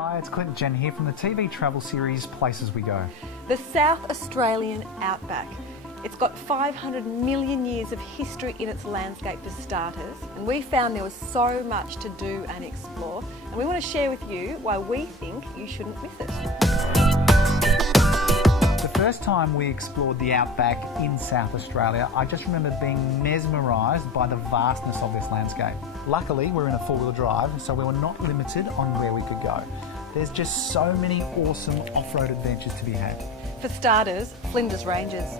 Hi, it's Clint and Jen here from the TV travel series Places We Go. The South Australian Outback. It's got 500 million years of history in its landscape for starters, and we found there was so much to do and explore, and we want to share with you why we think you shouldn't miss it. The first time we explored the Outback in South Australia, I just remember being mesmerised by the vastness of this landscape. Luckily, we're in a four-wheel drive, so we were not limited on where we could go. There's just so many awesome off-road adventures to be had. For starters, Flinders Ranges.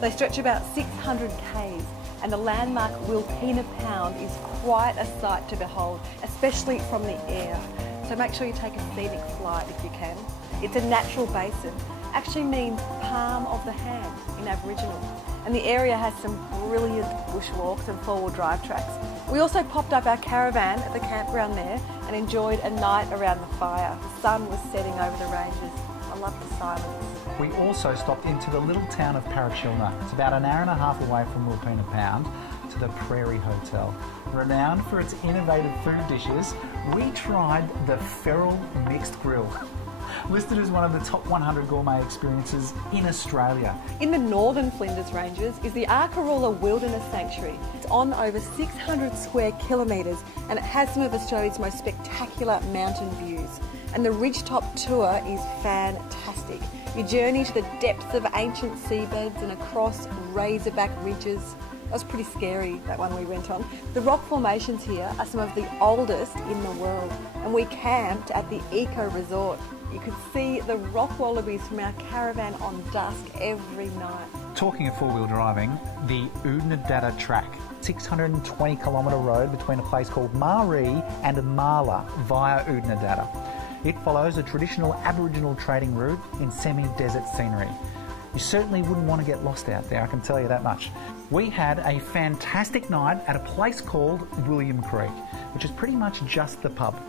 They stretch about 600 k's, and the landmark Wilpena Pound is quite a sight to behold, especially from the air. So make sure you take a scenic flight if you can. It's a natural basin. Actually means palm of the hand in Aboriginal. And the area has some brilliant bushwalks and four-wheel drive tracks. We also popped up our caravan at the campground there and enjoyed a night around the fire. The sun was setting over the ranges. I love the silence. We also stopped into the little town of Parachilna. It's about an hour and a half away from Wilpena Pound to the Prairie Hotel. Renowned for its innovative food dishes, we tried the Feral Mixed Grill. Listed as one of the top 100 gourmet experiences in Australia. In the northern Flinders Ranges is the Arkaroola Wilderness Sanctuary. It's on over 600 square kilometres and it has some of Australia's most spectacular mountain views. And the Ridgetop tour is fantastic. You journey to the depths of ancient seabeds and across razorback ridges. That was pretty scary, that one we went on. The rock formations here are some of the oldest in the world, and we camped at the Eco Resort. You could see the rock wallabies from our caravan on dusk every night. Talking of four-wheel driving, the Oodnadatta track, 620 kilometre road between a place called Maree and Marla via Oodnadatta. It follows a traditional Aboriginal trading route in semi-desert scenery. You certainly wouldn't want to get lost out there, I can tell you that much. We had a fantastic night at a place called William Creek, which is pretty much just the pub.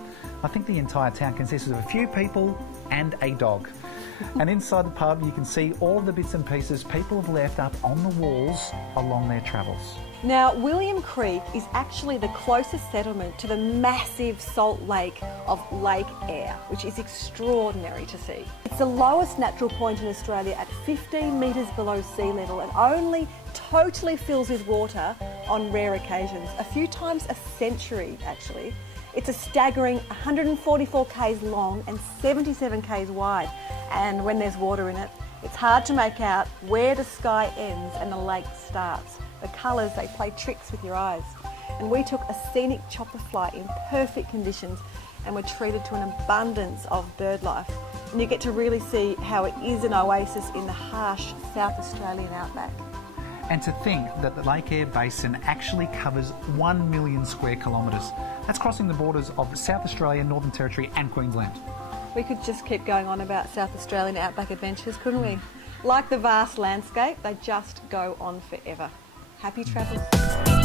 I think the entire town consists of a few people and a dog. And inside the pub you can see all of the bits and pieces people have left up on the walls along their travels. Now, William Creek is actually the closest settlement to the massive salt lake of Lake Eyre, which is extraordinary to see. It's the lowest natural point in Australia at 15 metres below sea level and only totally fills with water on rare occasions, a few times a century actually. It's a staggering 144 k's long and 77 k's wide, and when there's water in it, it's hard to make out where the sky ends and the lake starts. The colours, they play tricks with your eyes. And we took a scenic chopper flight in perfect conditions and were treated to an abundance of bird life. And you get to really see how it is an oasis in the harsh South Australian outback. And to think that the Lake Eyre Basin actually covers 1 million square kilometres. That's crossing the borders of South Australia, Northern Territory and Queensland. We could just keep going on about South Australian outback adventures, couldn't we? Like the vast landscape, they just go on forever. Happy travels.